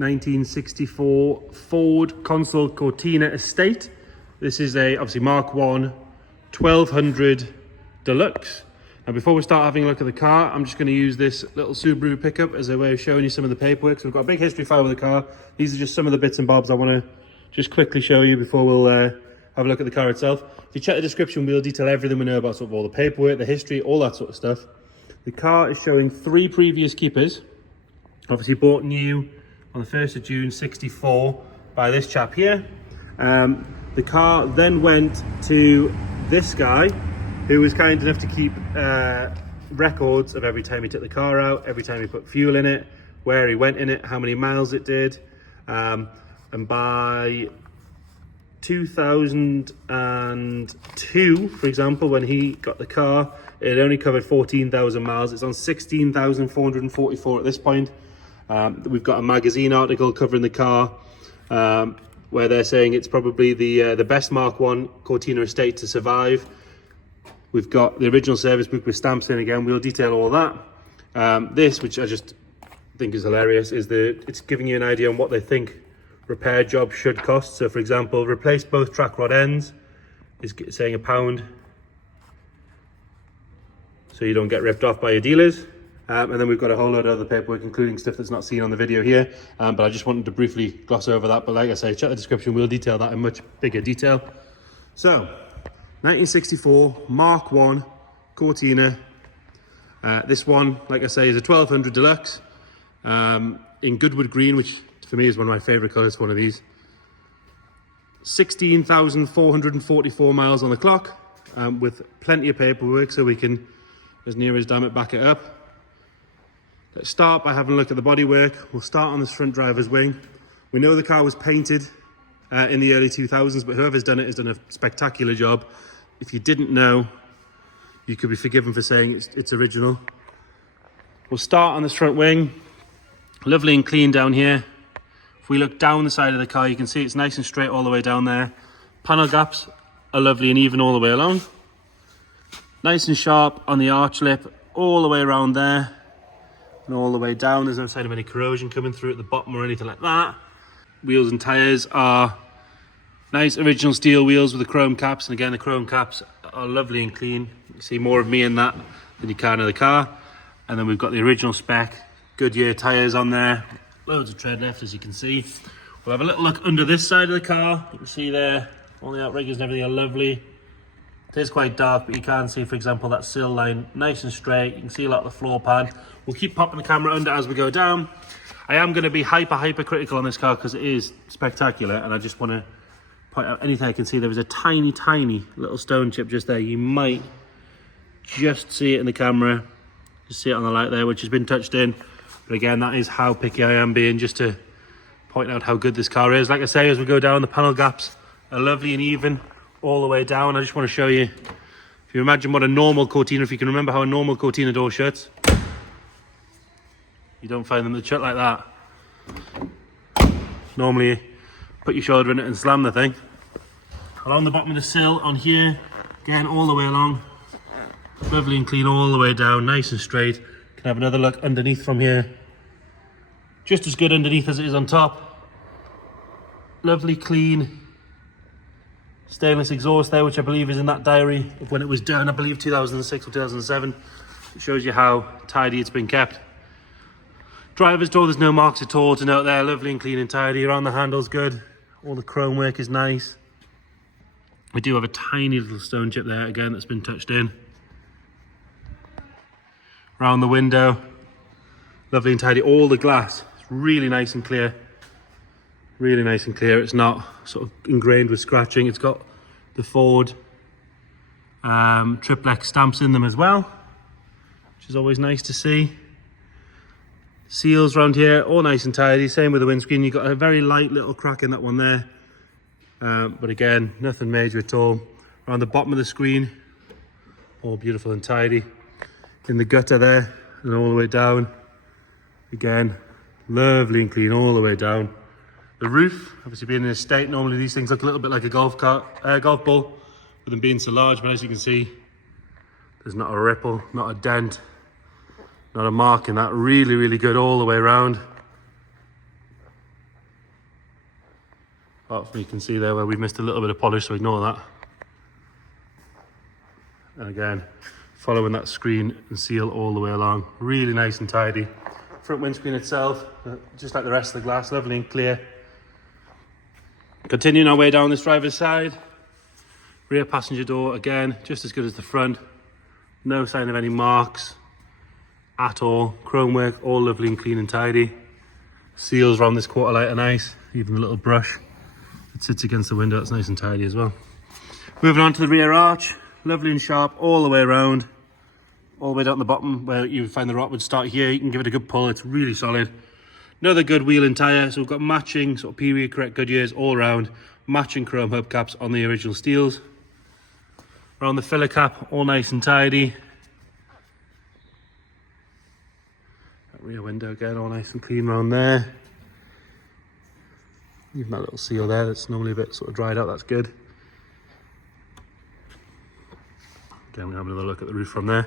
1964 Ford Consul Cortina estate. This is a obviously Mark 1 1200 Deluxe. Now before we start having a look at the car, I'm just going to use this little Subaru pickup as a way of showing you some of the paperwork. So we've got a big history file with the car. These are just some of the bits and bobs I want to just quickly show you before we'll have a look at the car itself. If you check the description, we'll detail everything we know about sort of all the paperwork, the history, all that sort of stuff. The car is showing 3 previous keepers. Obviously bought new on the 1st of June 64 by this chap here. The car then went to this guy, who was kind enough to keep records of every time he took the car out, every time he put fuel in it, where he went in it, how many miles it did. And by 2002, for example, when he got the car, it only covered 14,000 miles. It's on 16,444 at this point. We've got a magazine article covering the car where they're saying it's probably the best Mark 1 Cortina estate to survive. We've got the original service book with stamps in again. We'll detail all that. This, which I just think is hilarious, is it's giving you an idea on what they think repair job should cost. So for example, replace both track rod ends is saying £1, so you don't get ripped off by your dealers. And then we've got a whole load of other paperwork, including stuff that's not seen on the video here. But I just wanted to briefly gloss over that. But like I say, check the description, we'll detail that in much bigger detail. So 1964 Mark 1 Cortina. This one, like I say, is a 1200 Deluxe in Goodwood Green, which for me is one of my favorite colors for one of these. 16,444 miles on the clock, with plenty of paperwork, so we can, as near as damn it, back it up. Let's start by having a look at the bodywork. We'll start on this front driver's wing. We know the car was painted in the early 2000s, but whoever's done it has done a spectacular job. If you didn't know, you could be forgiven for saying it's original. We'll start on this front wing. Lovely and clean down here. If we look down the side of the car, you can see it's nice and straight all the way down there. Panel gaps are lovely and even all the way along. Nice and sharp on the arch lip all the way around there and all the way down. There's no sign of any corrosion coming through at the bottom or anything like that. Wheels and tyres are nice original steel wheels with the chrome caps, and again the chrome caps are lovely and clean. You can see more of me in that than you can of the car. And then we've got the original spec Goodyear tyres on there, loads of tread left, as you can see. We'll have a little look under this side of the car. You can see there all the outriggers and everything are lovely. It is quite dark, but you can see, for example, that sill line nice and straight. You can see a lot of the floor pad. We'll keep popping the camera under as we go down. I am going to be hyper critical on this car because it is spectacular, and I just want to point out anything I can see. There was a tiny little stone chip just there. You might just see it in the camera, just see it on the light there, which has been touched in. But again, that is how picky I am being, just to point out how good this car is. Like I say, as we go down, the panel gaps are lovely and even all the way down. I just want to show you, if you imagine what a normal Cortina, if you can remember how a normal Cortina door shuts, you don't find them to shut like that. Normally, put your shoulder in it and slam the thing. Along the bottom of the sill on here, again, all the way along. Lovely and clean all the way down, nice and straight. Can have another look underneath from here. Just as good underneath as it is on top. Lovely, clean stainless exhaust there, which I believe is in that diary of when it was done, I believe 2006 or 2007. It shows you how tidy it's been kept. Driver's door, there's no marks at all to note there. Lovely and clean and tidy. Around the handles, good. All the chrome work is nice. We do have a tiny little stone chip there, again, that's been touched in. Around the window, lovely and tidy. All the glass, it's really nice and clear. Really nice and clear. It's not sort of ingrained with scratching. It's got the Ford triplex stamps in them as well, which is always nice to see. Seals around here, all nice and tidy. Same with the windscreen. You've got a very light little crack in that one there. But again, nothing major at all. Around the bottom of the screen, all beautiful and tidy. In the gutter there, and all the way down. Again, lovely and clean all the way down. The roof, obviously being an estate, normally these things look a little bit like a golf ball, with them being so large, but as you can see, there's not a ripple, not a dent, not a mark in that. Really good all the way around. Apart from you can see there where we've missed a little bit of polish, so ignore that. And again, following that screen and seal all the way along. Really nice and tidy. Front windscreen itself, just like the rest of the glass, lovely and clear. Continuing our way down this driver's side. Rear passenger door, again, just as good as the front. No sign of any marks at all. Chrome work, all lovely and clean and tidy. Seals around this quarter light are nice. Even the little brush that sits against the window, that's nice and tidy as well. Moving on to the rear arch. Lovely and sharp all the way around. All the way down the bottom where you find the rot would start here. You can give it a good pull, it's really solid. Another good wheel and tyre, so we've got matching sort of period correct Goodyears all around. Matching chrome hubcaps on the original steels. Around the filler cap, all nice and tidy. That rear window again, all nice and clean around there. Even that little seal there that's normally a bit sort of dried out, that's good. Again, we'll have another look at the roof from there.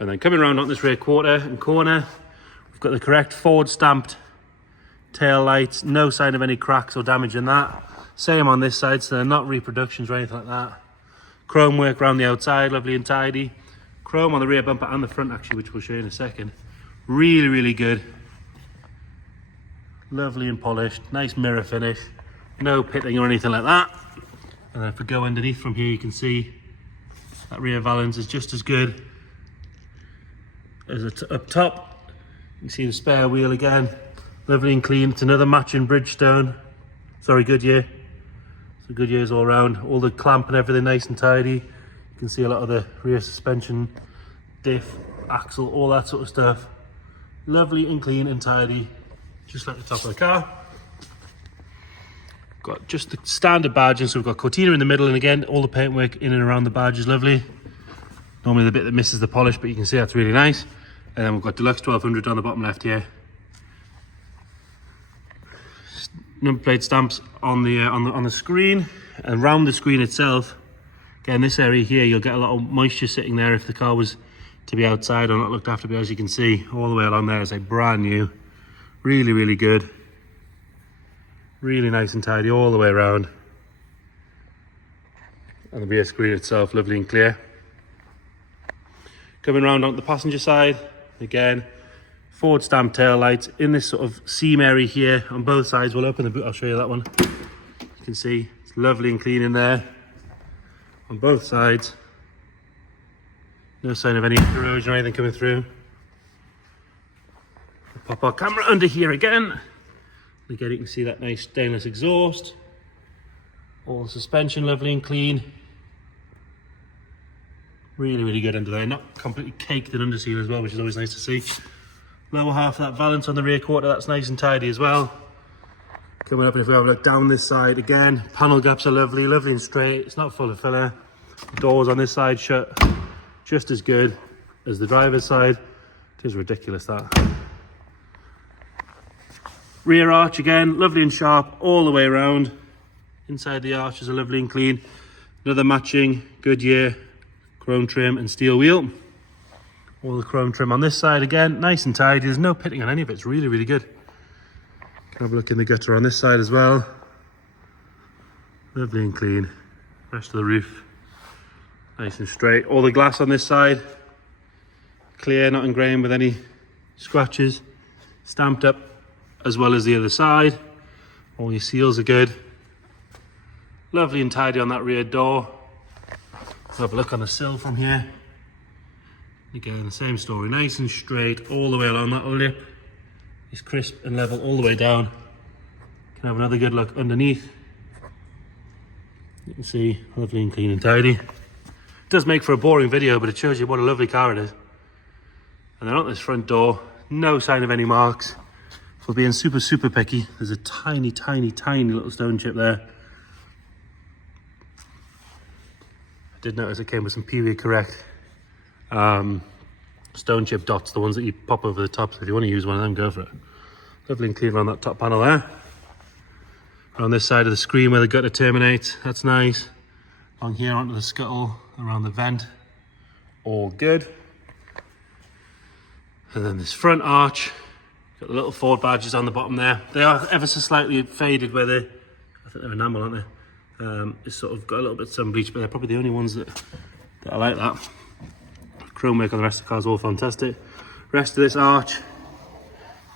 And then coming around on this rear quarter and corner, we've got the correct Ford stamped tail lights. No sign of any cracks or damage in that. Same on this side, so they're not reproductions or anything like that. Chrome work around the outside, lovely and tidy. Chrome on the rear bumper and the front actually, which we'll show you in a second. Really, really good. Lovely and polished, nice mirror finish. No pitting or anything like that. And then if we go underneath from here, you can see that rear valance is just as good as it's up top. You can see the spare wheel again, lovely and clean. It's another matching Bridgestone, sorry, Goodyear. So Goodyears all around, all the clamp and everything nice and tidy. You can see a lot of the rear suspension, diff, axle, all that sort of stuff. Lovely and clean and tidy, just like the top of the car. Got just the standard badges, so we've got Cortina in the middle, and again, all the paintwork in and around the badge is lovely. Normally the bit that misses the polish, but you can see that's really nice. And then we've got Deluxe 1200 on the bottom left here. Number plate stamps on the screen, and around the screen itself. Again, this area here, you'll get a lot of moisture sitting there if the car was to be outside or not looked after, but as you can see, all the way along there is a brand new. Really, really good. Really nice and tidy all the way around. And the rear screen itself, lovely and clear. Coming around on the passenger side, again, Ford stamp tail lights in this sort of seam area here on both sides. We'll open the boot, I'll show you that one. You can see it's lovely and clean in there on both sides. No sign of any corrosion or anything coming through. We'll pop our camera under here again. Again, you can see that nice stainless exhaust. All the suspension lovely and clean. Really, really good under there. Not completely caked in underseal as well, which is always nice to see. Lower half of that valance on the rear quarter, that's nice and tidy as well. Coming up, and if we have a look down this side again, panel gaps are lovely, lovely and straight. It's not full of filler. Doors on this side shut just as good as the driver's side. It is ridiculous, that. Rear arch again, lovely and sharp all the way around. Inside the arches are lovely and clean. Another matching Goodyear chrome trim and steel wheel. All the chrome trim on this side again, nice and tidy. There's no pitting on any of it. It's really, really good. Can have a look in the gutter on this side as well. Lovely and clean. Rest of the roof, nice and straight. All the glass on this side, clear, not ingrained with any scratches. Stamped up as well as the other side. All your seals are good. Lovely and tidy on that rear door. Let's have a look on the sill from here. Again, the same story, nice and straight all the way along. That lip is crisp and level all the way down. Can have another good look underneath. You can see, lovely and clean and tidy. It does make for a boring video, but it shows you what a lovely car it is. And then on this front door, no sign of any marks. For being super, super picky, there's a tiny, tiny, tiny little stone chip there. I did notice it came with some period correct stone chip dots, the ones that you pop over the top. So if you want to use one of them, go for it. Lovely and clean on that top panel there. On this side of the screen where the gutter terminates, that's nice. On here onto the scuttle, around the vent, all good. And then this front arch, got the little Ford badges on the bottom there. They are ever so slightly faded where the, I think they're enamel, aren't they? It's sort of got a little bit of sun bleach, but they're probably the only ones that I like that. Chrome work on the rest of the car is all fantastic. Rest of this arch,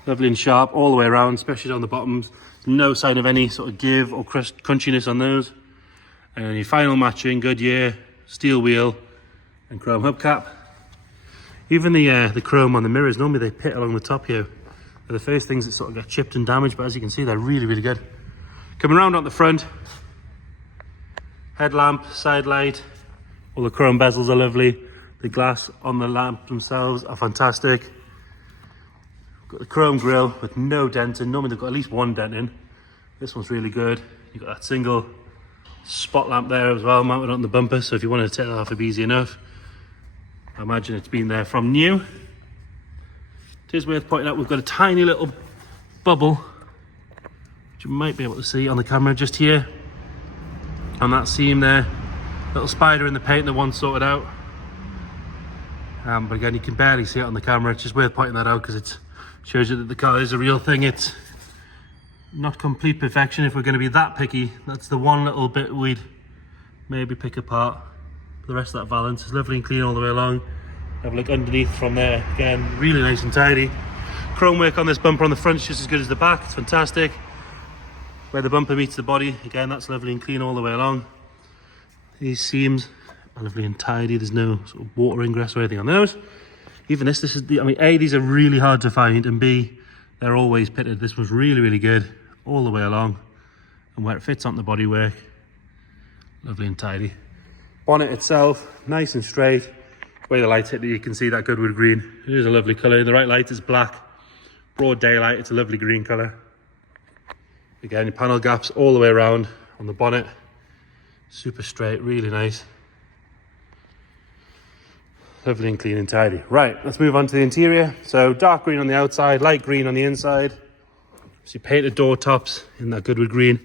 lovely and sharp all the way around, especially on the bottoms. No sign of any sort of give or crunchiness on those. And your final matching Goodyear steel wheel and chrome hubcap. Even the chrome on the mirrors, normally they pit along the top here. They're the first things that sort of get chipped and damaged, but as you can see, they're really, really good. Coming around on the front, headlamp, side light, all the chrome bezels are lovely. The glass on the lamp themselves are fantastic. Got the chrome grille with no dent in. Normally they've got at least one dent in. This one's really good. You've got that single spot lamp there as well, mounted on the bumper, so if you wanted to take that off, it'd be easy enough. I imagine it's been there from new. It is worth pointing out we've got a tiny little bubble, which you might be able to see on the camera just here. On that seam there, little spider in the paint that one's sorted out. But again, you can barely see it on the camera. It's just worth pointing that out because it shows you that the car is a real thing. It's not complete perfection. If we're going to be that picky, that's the one little bit we'd maybe pick apart. But the rest of that valance is lovely and clean all the way along. Have a look underneath from there. Again, really nice and tidy. Chrome work on this bumper on the front is just as good as the back. It's fantastic. Where the bumper meets the body, again, that's lovely and clean all the way along. These seams are lovely and tidy. There's no sort of water ingress or anything on those. Even this is the, I mean, A, these are really hard to find, and B, they're always pitted. This was really, really good all the way along. And where it fits on the bodywork, lovely and tidy. Bonnet itself, nice and straight. Where the lights hit it, you can see that Goodwood green. It is a lovely colour. In the right light, it's black. Broad daylight, it's a lovely green colour. Again, panel gaps all the way around on the bonnet. Super straight, really nice. Lovely and clean and tidy. Right, let's move on to the interior. So dark green on the outside, light green on the inside. So painted door tops in that Goodwood green.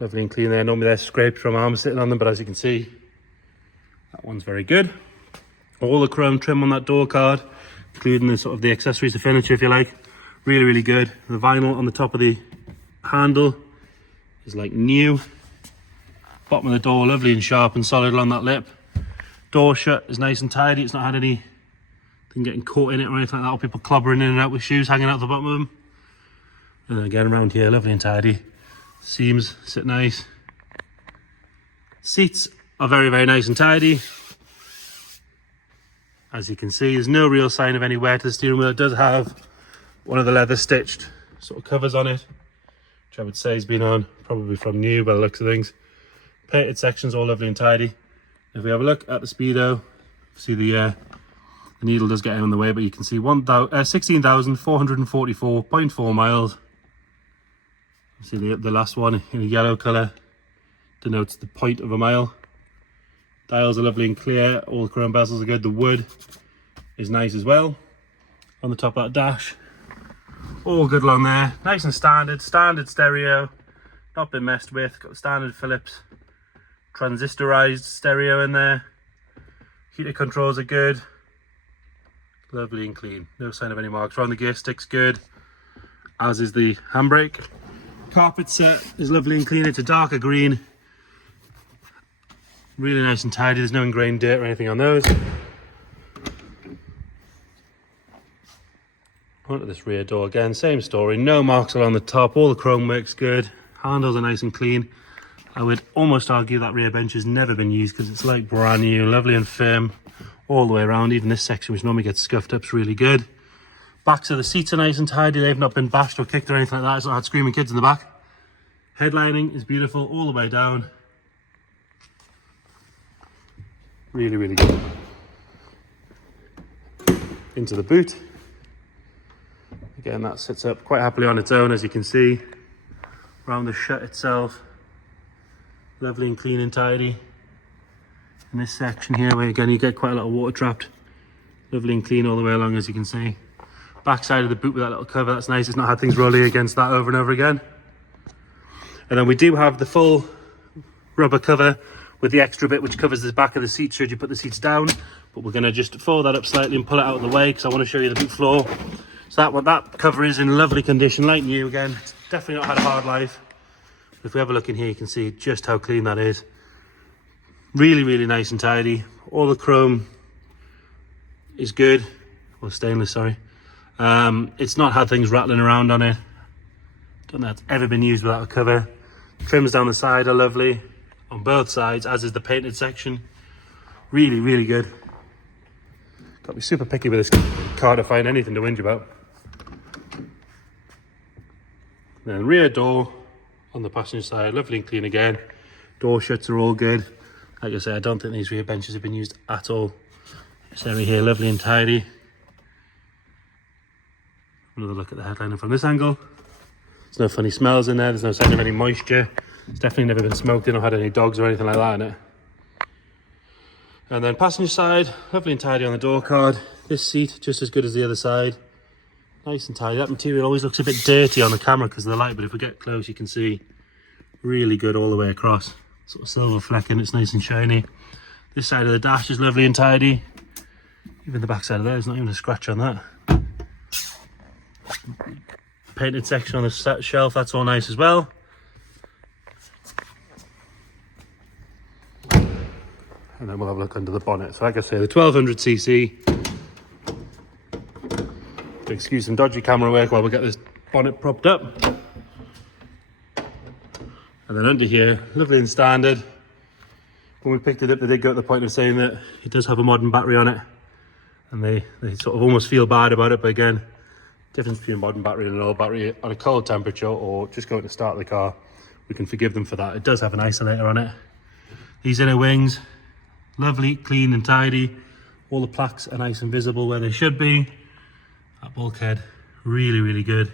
Lovely and clean there. Normally there's scrapes from arms sitting on them, but as you can see, that one's very good. All the chrome trim on that door card, including the sort of the accessories, the furniture if you like. Really, really good. The vinyl on the top of the handle is like new. Bottom of the door, lovely and sharp and solid along that lip. Door shut is nice and tidy. It's not had anything getting caught in it or anything like that, or people clobbering in and out with shoes hanging out the bottom of them. And then again around here, lovely and tidy. Seams sit nice. Seats are very, very nice and tidy. As you can see, there's no real sign of any wear to the steering wheel. It does have one of the leather stitched sort of covers on it, which I would say has been on probably from new by the looks of things. Painted sections all lovely and tidy. If we have a look at the speedo, see the needle does get out in the way, but you can see 16,444.4 miles. See the last one in a yellow colour denotes the point of a mile. Dials are lovely and clear, all the chrome bezels are good, the wood is nice as well. On the top of that dash, all good along there, nice and standard stereo, not been messed with, got the standard Philips transistorized stereo in there. Heater controls are good, lovely and clean, no sign of any marks. Around the gear stick's good, as is the handbrake. Carpet set is lovely and clean, it's a darker green. Really nice and tidy, there's no ingrained dirt or anything on those. Onto this rear door again, same story, no marks along the top, all the chrome work's good, handles are nice and clean. I would almost argue that rear bench has never been used because it's like brand new, lovely and firm all the way around. Even this section, which normally gets scuffed up, is really good. Backs of the seats are nice and tidy, they've not been bashed or kicked or anything like that, it's not had screaming kids in the back. Headlining is beautiful all the way down. Really, really good. Into the boot. Again, that sits up quite happily on its own, as you can see. Around the shut itself, lovely and clean and tidy. In this section here, where again you get quite a lot of water trapped, lovely and clean all the way along, as you can see. Back side of the boot with that little cover, that's nice. It's not had things rolling against that over and over again. And then we do have the full rubber cover with the extra bit which covers the back of the seat should you put the seats down, but we're going to just fold that up slightly and pull it out of the way because I want to show you the boot floor. So that cover is in lovely condition, like new again. It's definitely not had a hard life. If we have a look in here, you can see just how clean that is. Really, really nice and tidy. All the chrome is good, or stainless, sorry. It's not had things rattling around on it. Don't think that's ever been used without a cover. Trims down the side are lovely on both sides, as is the painted section. Really, really good. Got to be super picky with this car to find anything to whinge about. Then rear door on the passenger side, lovely and clean again. Door shuts are all good. Like I say, I don't think these rear benches have been used at all. This area here, lovely and tidy. Another look at the headliner from this angle. There's no funny smells in there. There's no sign of any moisture. It's definitely never been smoked in or had any dogs or anything like that in it. And then passenger side, lovely and tidy on the door card. This seat, just as good as the other side. Nice and tidy. That material always looks a bit dirty on the camera because of the light, but if we get close, you can see really good all the way across. Sort of silver flecking, it's nice and shiny. This side of the dash is lovely and tidy. Even the back side of there, there's not even a scratch on that. Painted section on the shelf, that's all nice as well. And then we'll have a look under the bonnet. So like I say, the 1200cc. Excuse some dodgy camera work while we get this bonnet propped up. And then under here, lovely and standard. When we picked it up, they did go to the point of saying that it does have a modern battery on it. And they sort of almost feel bad about it, but again, difference between a modern battery and an old battery on a cold temperature or just going to start the car, we can forgive them for that. It does have an isolator on it. These inner wings, lovely, clean and tidy. All the plaques are nice and visible where they should be. That bulkhead, really, really good.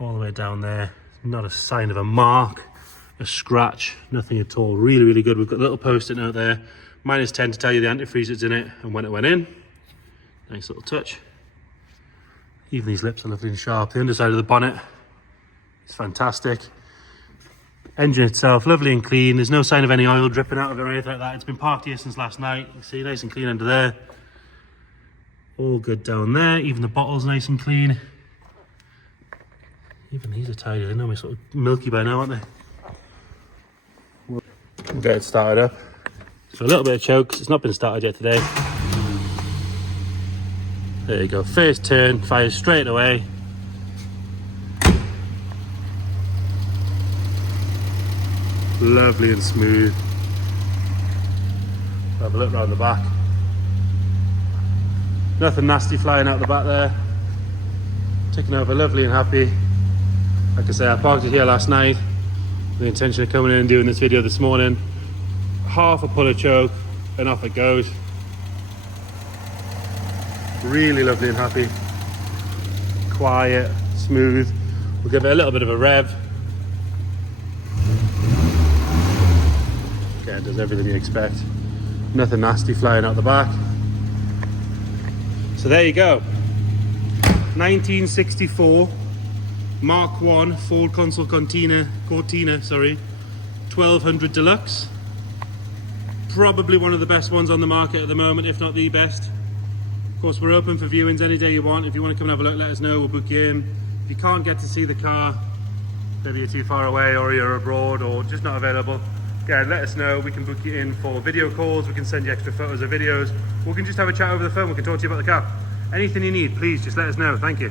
All the way down there, not a sign of a mark, a scratch, nothing at all. Really, really good. We've got a little post-it note there, -10 to tell you the antifreeze that's in it and when it went in. Nice little touch. Even these lips are lovely and sharp. The underside of the bonnet is fantastic. Engine itself, lovely and clean. There's no sign of any oil dripping out of it or anything like that. It's been parked here since last night. You can see nice and clean under there. All good down there. Even the bottle's nice and clean. Even these are tidy. They're normally sort of milky by now, aren't they? We'll get it started up. So a little bit of choke, 'cause it's not been started yet today. There you go. First turn, fires straight away. Lovely and smooth. Have a look round the back. Nothing nasty flying out the back there. Ticking over lovely and happy. Like I say, I parked it here last night with the intention of coming in and doing this video this morning. Half a pull of choke and off it goes. Really lovely and happy. Quiet, smooth. We'll give it a little bit of a rev. Okay, it does everything you expect. Nothing nasty flying out the back. So there you go. 1964 Mark 1 Ford Console Cortina, 1200 Deluxe. Probably one of the best ones on the market at the moment, if not the best. Of course, we're open for viewings any day you want. If you want to come and have a look, let us know, we'll book you in. If you can't get to see the car, maybe you're too far away or you're abroad or just not available, yeah, let us know. We can book you in for video calls, we can send you extra photos or videos, we can just have a chat over the phone, we can talk to you about the car. Anything you need, please just let us know. Thank you.